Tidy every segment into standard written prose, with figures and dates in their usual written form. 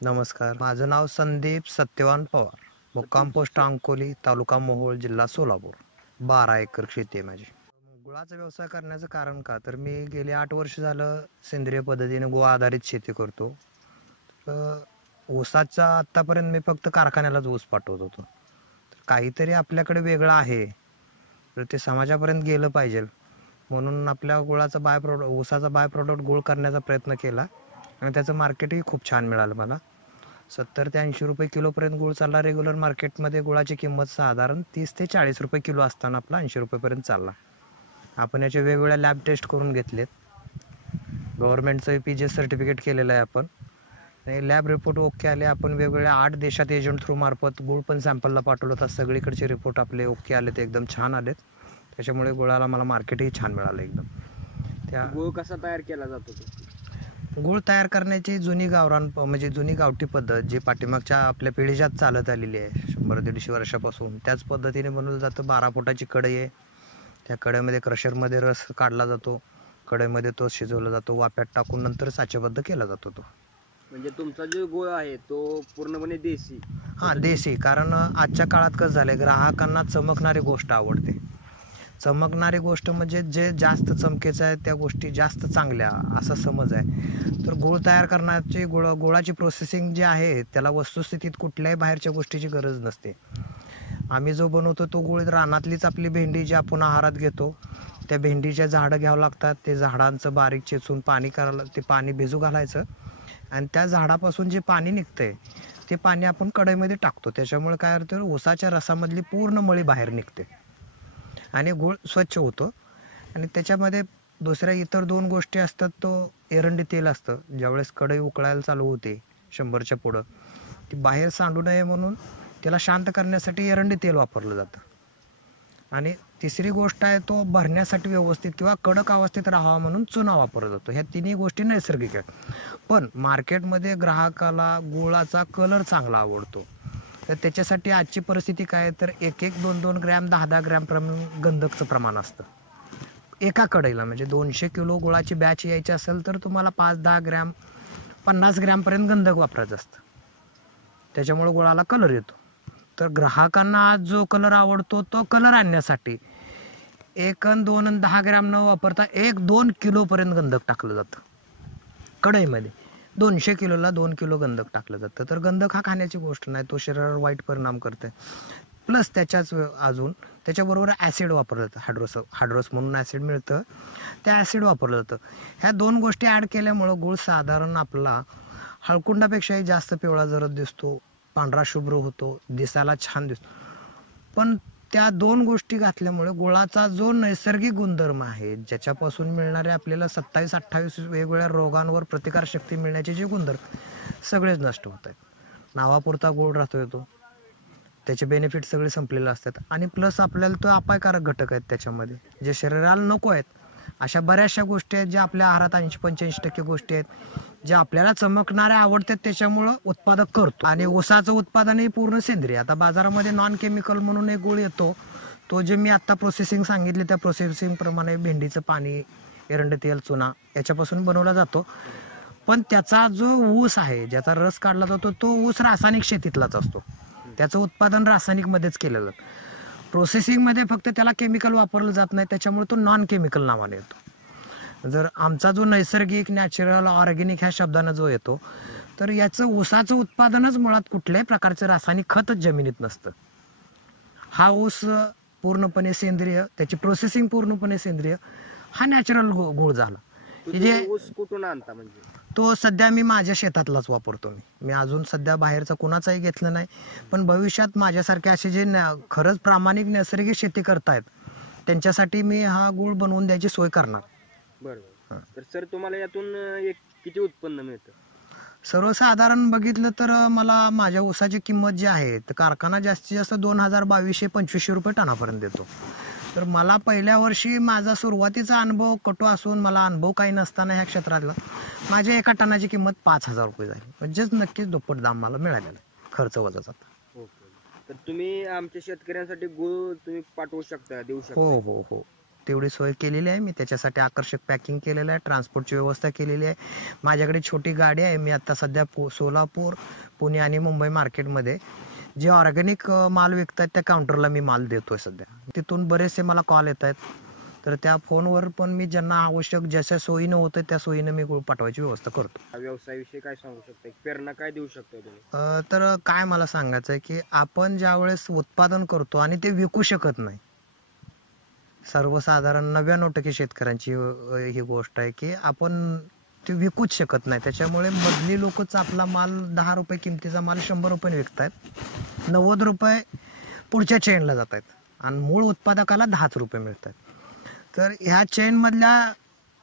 नमस्कार, माझं नाव संदीप सत्यवान पवार, मुक्काम पोस्ट अंकोली, तालुका मोहोळ, जिल्हा सोलापूर. 12 एकर शेती आहे माझी. गुळाचा व्यवसाय करण्याचं कारण का, तर मी गेली 8 वर्ष झालं सेंद्रिय पद्धतीने गो आधारित शेती करतो. ऊसाचा आत्तापर्यंत मी फक्त कारखान्यालाच ऊस पाठवत होतो. काहीतरी आपल्याकडे वेगळं आहे, तर ते समाजापर्यंत गेलं पाहिजे म्हणून आपल्या गुळाचा ऊसाचा बाय प्रोडक्ट गूळ करण्याचा प्रयत्न केला आणि त्याचं मार्केटही खूप छान मिळालं मला. 70 ते 80 रुपये किलोपर्यंत गूळ चालला. रेग्युलर मार्केटमध्ये गुळाची किंमत साधारण 30 ते 40 रुपये किलो असताना आपला 80 रुपयेपर्यंत चालला. आपण याचे वेगवेगळ्या लॅब टेस्ट करून घेतलेत. गव्हर्नमेंटचं PG सर्टिफिकेट केलेलं आहे आपण. आणि लॅब रिपोर्ट ओके आले. आपण वेगवेगळ्या 8 देशात एजंट थ्रू मार्फत गूळ पण सॅम्पलला पाठवलं तर सगळीकडचे रिपोर्ट आपले ओके आले, ते एकदम छान आलेत. त्याच्यामुळे गुळाला मला मार्केटही छान मिळालं एकदम. त्या गूळ कसा तयार केला जातो? गूळ तयार करण्याची जुनी जुनी गावठी पद्धत जी पाठीमागच्या आपल्या पिढीजात चालत आलेली आहे 100-150 वर्षापासून, त्याच पद्धतीने बनवलं जातं. 12 फुटाची कढई आहे. त्या कढईमध्ये क्रशरमध्ये रस काढला जातो. कढईमध्ये तो शिजवला जातो. वाफ्यात टाकून नंतर साचेबद्ध केला जातो तो. म्हणजे तुमचा जो गूळ आहे तो पूर्णपणे देशी? हां, देशी. कारण आजच्या काळात कसं झालं, ग्राहकांना चमकणारी गोष्ट आवडते. चमकणारी गोष्ट म्हणजे जे जास्त चमकेचं आहे त्या गोष्टी जास्त चांगल्या, असा समज आहे. तर गूळ तयार करण्याची गुळाची प्रोसेसिंग जी आहे त्याला वस्तुस्थितीत कुठल्याही बाहेरच्या गोष्टीची गरज नसते. आम्ही जो बनवतो तो गूळ रानातलीच आपली भेंडी जी आपण आहारात घेतो, त्या भेंडीच्या झाडं घ्यावं लागतात. ते झाडांचं बारीक चेचून ते पाणी भिजू घालायचं आणि त्या झाडापासून जे पाणी निघतंय ते पाणी आपण कढईमध्ये टाकतो. त्याच्यामुळे काय होतं, ऊसाच्या रसामधली पूर्ण मळी बाहेर निघते आणि गूळ स्वच्छ होतो. आणि त्याच्यामध्ये दुसऱ्या इतर 2 गोष्टी असतात. तो एरंडी तेल असतं. ज्यावेळेस कढई उकळायला चालू होते 100च्या पुढं, ती बाहेर सांडू नये म्हणून त्याला शांत करण्यासाठी एरंडी तेल वापरलं जातं. आणि तिसरी गोष्ट आहे, तो भरण्यासाठी व्यवस्थित किंवा कडक अवस्थेत राहावा म्हणून चुना वापरला जातो. ह्या तिन्ही गोष्टी नैसर्गिक आहेत. पण मार्केटमध्ये ग्राहकाला गुळाचा कलर चांगला आवडतो. तर त्याच्यासाठी आजची परिस्थिती काय आहे, तर 1-1, 2-2 ग्रॅम, 10-10 ग्रॅम गंधकचं प्रमाण असतं एका कढईला. म्हणजे 200 किलो गुळाची बॅच यायची असेल तर तुम्हाला 5-10 ग्रॅम, 50 ग्रॅमपर्यंत गंधक वापरायचं असतं. त्याच्यामुळे गुळाला कलर येतो. तर ग्राहकांना आज जो कलर आवडतो तो कलर आणण्यासाठी 1 अन् 2 अन् 10 ग्रॅम न वापरता 1-2 किलोपर्यंत गंधक टाकलं जातं कढईमध्ये. 200 किलोला 2 किलो गंधक टाकलं जातं. तर गंधक हा खाण्याची गोष्ट नाही, तो शरीरावर वाईट परिणाम करते. प्लस अजून त्याच्याबरोबर ॲसिड वापरलं जातं. हायड्रोस म्हणून ॲसिड मिळतं, त्या ॲसिड वापरलं जातं. ह्या 2 गोष्टी ॲड केल्यामुळं गूळ साधारण आपला हळकुंडापेक्षाही जास्त पिवळा जरद दिसतो, पांढरा शुभ्र होतो, दिसायला छान दिसतो. पण त्या 2 गोष्टी घातल्यामुळे गुळाचा जो नैसर्गिक गुणधर्म आहे, ज्याच्यापासून मिळणारे आपल्याला 27-28 वेगवेगळ्या रोगांवर प्रतिकारशक्ती मिळण्याचे जे गुणधर्म सगळेच नष्ट होत आहेत. नावापुरता गूळ राहतोय तो, त्याचे बेनिफिट सगळे संपलेले असतात. आणि प्लस आपल्याला तो अपायकारक घटक आहेत त्याच्यामध्ये, जे शरीराला नको आहेत. अशा बऱ्याचशा गोष्टी आहेत ज्या आपल्या आहारात 80-85% गोष्टी आहेत ज्या आपल्याला चमकणाऱ्या आवडतात, त्याच्यामुळं उत्पादक करतो. आणि ऊसाचं उत्पादनही पूर्ण सेंद्रिय. आता बाजारामध्ये नॉन केमिकल म्हणून एक गूळ येतो, तो जे मी आत्ता प्रोसेसिंग सांगितली त्या प्रोसेसिंगप्रमाणे भेंडीचं पाणी, एरंडी तेल, चुना याच्यापासून बनवला जातो. पण त्याचा जो ऊस आहे, ज्याचा रस काढला जातो, तो ऊस रासायनिक शेतीतलाच असतो. त्याचं उत्पादन रासायनिकमध्येच केलं जातं. प्रोसेसिंगमध्ये फक्त त्याला केमिकल वापरलं जात नाही, त्याच्यामुळे तो नॉन केमिकल नावाने येतो. जर आमचा जो नैसर्गिक, नॅचरल, ऑर्गॅनिक ह्या शब्दानं जो येतो, तर याचं ऊसाचं उत्पादनच मुळात कुठल्याही प्रकारचं रासायनिक खतच जमिनीत नसतं. हा ऊस पूर्णपणे सेंद्रिय, त्याची प्रोसेसिंग पूर्णपणे सेंद्रिय, हा नॅचरल गूळ झाला. जे ऊस कुठून आणता? म्हणजे तो सध्या मी माझ्या शेतातलाच वापरतो. मी अजून सध्या बाहेरचा कुणाचाही घेतलं नाही. पण भविष्यात माझ्यासारखे असे जे खरंच प्रामाणिक नैसर्गिक शेती करतायत त्यांच्यासाठी मी हा गूळ बनवून द्यायची सोय करणार. बरोबर. तर सर, तुम्हाला यातून किती उत्पन्न मिळतं? सर्वसाधारण बघितलं तर मला माझ्या ऊसाची किंमत जी आहे, तर कारखाना जास्तीत जास्त 2200-2500 रुपये टनापर्यंत देतो. तर मला पहिल्या वर्षी माझा सुरुवातीचा अनुभव कटू असून मला अनुभव काही नसताना ह्या क्षेत्रातला माझ्या एका टनाची किंमत 5000 रुपये झाली. म्हणजेच नक्कीच दुप्पट दाम मला मिळालेला खर्च वजा जाता. ओके. तर तुम्ही आमच्या शेतकऱ्यांसाठी गूळ तुम्ही पाठवू शकता, देऊ शकता? हो हो हो. तेवढी सोय केलेली आहे मी. त्याच्यासाठी आकर्षक पॅकिंग केलेलं आहे, ट्रान्सपोर्टची व्यवस्था केलेली आहे. माझ्याकडे छोटी गाडी आहे. मी आता सध्या सोलापूर, पुणे आणि मुंबई मार्केटमध्ये जे ऑर्गॅनिक माल विकतात त्या काउंटरला मी माल देतोय सध्या. तिथून बरेचसे मला कॉल येत आहेत, तर त्या फोनवर पण मी ज्यांना आवश्यक जशा सोयीनं होतं त्या सोयीनं मी गुळ पाठवायची व्यवस्था करतो. व्यवसायाविषयी काय सांगू शकता, प्रेरणा काय देऊ शकता तुम्ही? तर काय मला सांगायचं आहे की आपण ज्यावेळेस उत्पादन करतो आणि ते विकू शकत नाही, सर्वसाधारण 99% शेतकऱ्यांची ही गोष्ट आहे की आपण ते विकूच शकत नाही. त्याच्यामुळे मधली लोकच आपला माल 10 रुपये किमतीचा माल 100 रुपये विकतायत, 90 रुपये पुढच्या चेनला जात आहेत आणि मूळ उत्पादकाला 10 रुपये मिळत आहेत. तर ह्या चेनमधल्या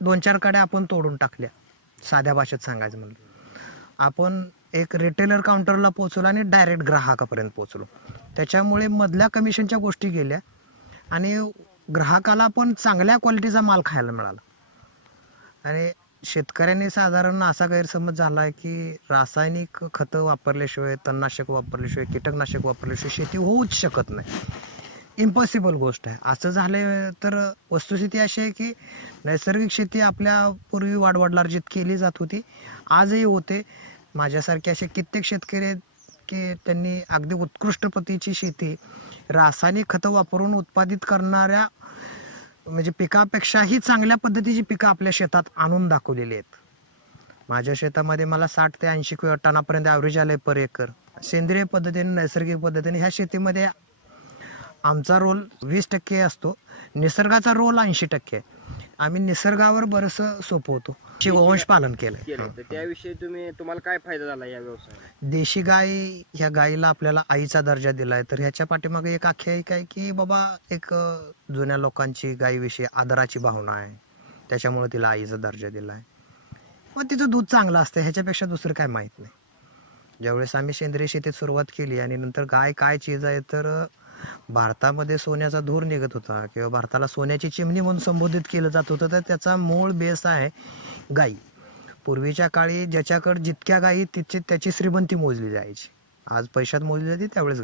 2-4 काड्या आपण तोडून टाकल्या. साध्या भाषेत सांगायचं म्हणलं, आपण एक रिटेलर काउंटरला पोहोचलो आणि डायरेक्ट ग्राहकापर्यंत पोहोचलो. त्याच्यामुळे मधल्या कमिशनच्या गोष्टी गेल्या आणि ग्राहकाला पण चांगल्या क्वालिटीचा माल खायला मिळाला. आणि शेतकऱ्यांनी साधारण असा गैरसमज झाला आहे की रासायनिक खतं वापरल्याशिवाय, तणनाशक वापरल्याशिवाय, कीटकनाशक वापरल्याशिवाय शेती होऊच शकत नाही. इम्पॉसिबल गोष्ट आहे. असं झालं तर वस्तुस्थिती अशी आहे की नैसर्गिक शेती आपल्या पूर्वी वाडवडिलार्जित केली जात होती, आजही होते. माझ्यासारखे असे कित्येक शेतकरी आहेत की त्यांनी अगदी उत्कृष्ट प्रतीची शेती रासायनिक खतं वापरून उत्पादित करणाऱ्या म्हणजे पिकापेक्षाही चांगल्या पद्धतीची पिकं आपल्या शेतात आणून दाखवलेली आहेत. माझ्या शेतामध्ये मला 60 ते 80 टनापर्यंत ॲव्हरेज आलं आहे पर एकर. सेंद्रिय पद्धतीने, नैसर्गिक पद्धतीने ह्या शेतीमध्ये आमचा रोल 20% असतो, निसर्गाचा रोल 80% आहे. आम्ही निसर्गावर बरंचसं सोपवतो. गोवंश पालन केलं. तर त्याविषयी तुम्हाला काय फायदा झाला या व्यवसायात? देशी गाय, ह्या गायीला आपल्याला आईचा दर्जा दिलाय. तर ह्याच्या पाठीमागे एक आख्यायिका आहे की बाबा एक जुन्या लोकांची गायीविषयी आदराची भावना आहे, त्याच्यामुळे तिला आईचा दर्जा दिलाय. मग तिचं दूध चांगलं असतं, ह्याच्यापेक्षा दुसरं काय माहीत नाही. ज्यावेळेस आम्ही सेंद्रिय शेतीत सुरुवात केली आणि नंतर गाय काय चीज आहे, तर भारतामध्ये सोन्याचा धूर निघत होता किंवा भारताला सोन्याची चिमणी म्हणून संबोधित केलं जात होतं, तर त्याचा मूळ बेस आहे गाई. पूर्वीच्या काळी ज्याच्याकडे जितक्या गायी त्याची श्रीमंती मोजली जायची. आज पैशात मोजली जाते त्यावेळेस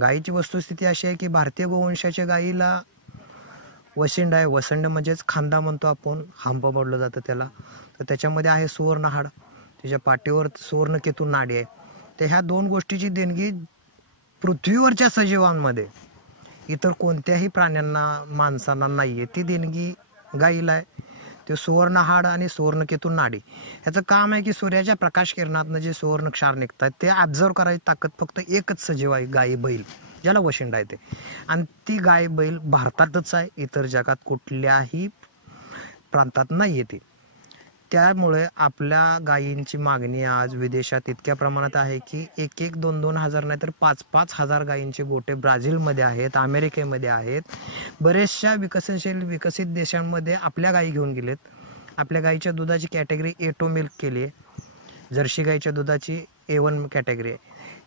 गायीची वस्तुस्थिती अशी आहे की भारतीय गोवंशाच्या गायीला वशिंड आहे. वसंड म्हणजेच खांदा म्हणतो आपण, हांब बोललं जातं त्याला. तर त्याच्यामध्ये आहे सुवर्ण हाड, त्याच्या पाठीवर सुवर्णकेतू नाडी आहे. तर ह्या 2 गोष्टीची देणगी पृथ्वीवरच्या सजीवांमध्ये इतर कोणत्याही प्राण्यांना, माणसांना नाही आहे. ती देणगी गायीला आहे. ते सुवर्ण हाड आणि सुवर्णकेतू नाडी. ह्याचं काम आहे की सूर्याच्या प्रकाश किरणातनं जे सुवर्ण क्षार निघतात ते ऑब्झर्व करायची ताकद फक्त एकच सजीव आहे, गायी बैल, ज्याला वशिंड आहे ते. आणि ती गाय बैल भारतातच आहे, इतर जगात कुठल्याही प्रांतात नाही येते. त्यामुळे आपल्या गायींची मागणी आज विदेशात इतक्या प्रमाणात आहे की 1-1, 2-2 हजार नाही तर 5-5 हजार गायींचे गोटे ब्राझीलमध्ये आहेत, अमेरिकेमध्ये आहेत. बरेचशा विकसित देशांमध्ये आपल्या गायी घेऊन गेलेत. आपल्या गायीच्या दुधाची कॅटेगरी A2 मिल्क केली आहे. जर्सी गायीच्या दुधाची A1 कॅटेगरी आहे.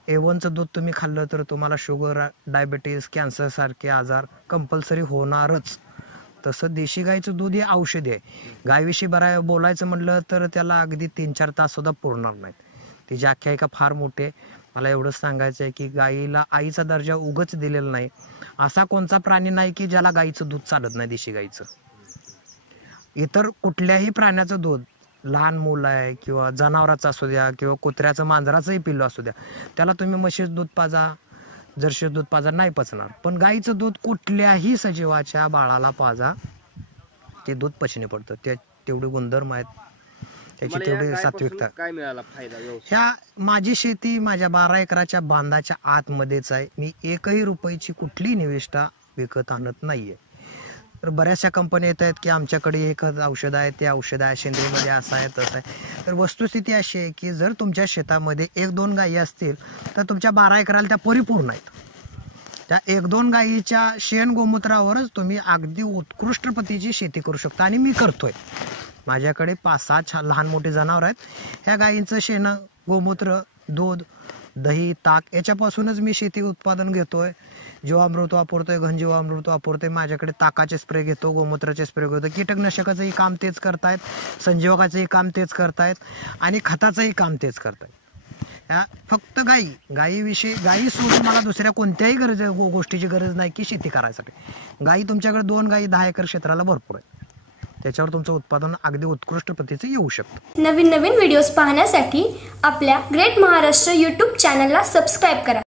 A1चं दूध तुम्ही खाल्लं तर तुम्हाला शुगर, डायबिटीस, कॅन्सरसारखे आजार कंपल्सरी होणारच. तसं देशी गायीचं दूध हे औषधी आहे. गायविषयी बोलायचं म्हटलं तर त्याला अगदी 3-4 तास सुद्धा पुरणार नाहीत. तिची आख्यायिका फार मोठी आहे. मला एवढंच सांगायचं आहे की गायीला आईचा दर्जा उगाच दिलेला नाही. असा कोणता प्राणी नाही की ज्याला गायीचं दूध चालत नाही. देशी गायीचं, इतर कुठल्याही प्राण्याचं दूध, लहान मुलं आहे किंवा जनावराचं असू द्या किंवा कुत्र्याचं, मांजराचंही पिल्लू असू द्या, त्याला तुम्ही म्हशीचं दूध पाजा, जर्सी दूध पाजा, नाही पचणार. पण गाईचं दूध कुठल्याही सजीवाच्या बाळाला पाजा, ते दूध पचनी पडतं. ते तेवढे गुणधर्म आहेत, त्याची तेवढी सात्विकता. काय मिळाला फायदा व्यवसाय? ह्या माझी शेती माझ्या 12 एकराच्या बांधाच्या आतमध्येच आहे. मी 1ही रुपयाची कुठलीही निविष्ठा विकत आणत नाहीये. तर बऱ्याचशा कंपन्या येत आहेत की आमच्याकडे हे औषध आहे, ते औषध आहे, सेंद्रियमध्ये असं आहे, तसं आहे. तर वस्तुस्थिती अशी आहे की जर तुमच्या शेतामध्ये 1-2 गायी असतील तर तुमच्या 12 एकराला त्या परिपूर्ण आहेत. त्या 1-2 गायीच्या शेण गोमूत्रावरच तुम्ही अगदी उत्कृष्ट प्रतीची शेती करू शकता. आणि मी करतोय. माझ्याकडे 5-6 लहान मोठी जनावर आहेत. ह्या गायींचं शेण, गोमूत्र, दूध, दही, ताक याच्यापासूनच मी शेती उत्पादन घेतोय. जीवामृत वापरतोय, घनजीवामृत वापरतोय. माझ्याकडे ताकाचे स्प्रे घेतो, गोमूत्राचे स्प्रे घेतो. कीटकनाशकाचंही काम तेच करतायत, संजीवकाचंही काम तेच करतायत आणि खताचंही काम तेच करतायत. फक्त गायीविषयी, गायी सोडून मला दुसऱ्या कोणत्याही गोष्टीची गरज नाही की शेती करायसाठी. गायी तुमच्याकडे 2 गायी 10 एकर क्षेत्राला भरपूर आहे, त्याच्यावर तुमचं उत्पादन अगदी उत्कृष्ट प्रतीचं येऊ शकतं. नवीन व्हिडिओज पाहण्यासाठी आपल्या ग्रेट महाराष्ट्र यूट्यूब चॅनलला सबस्क्राईब करा.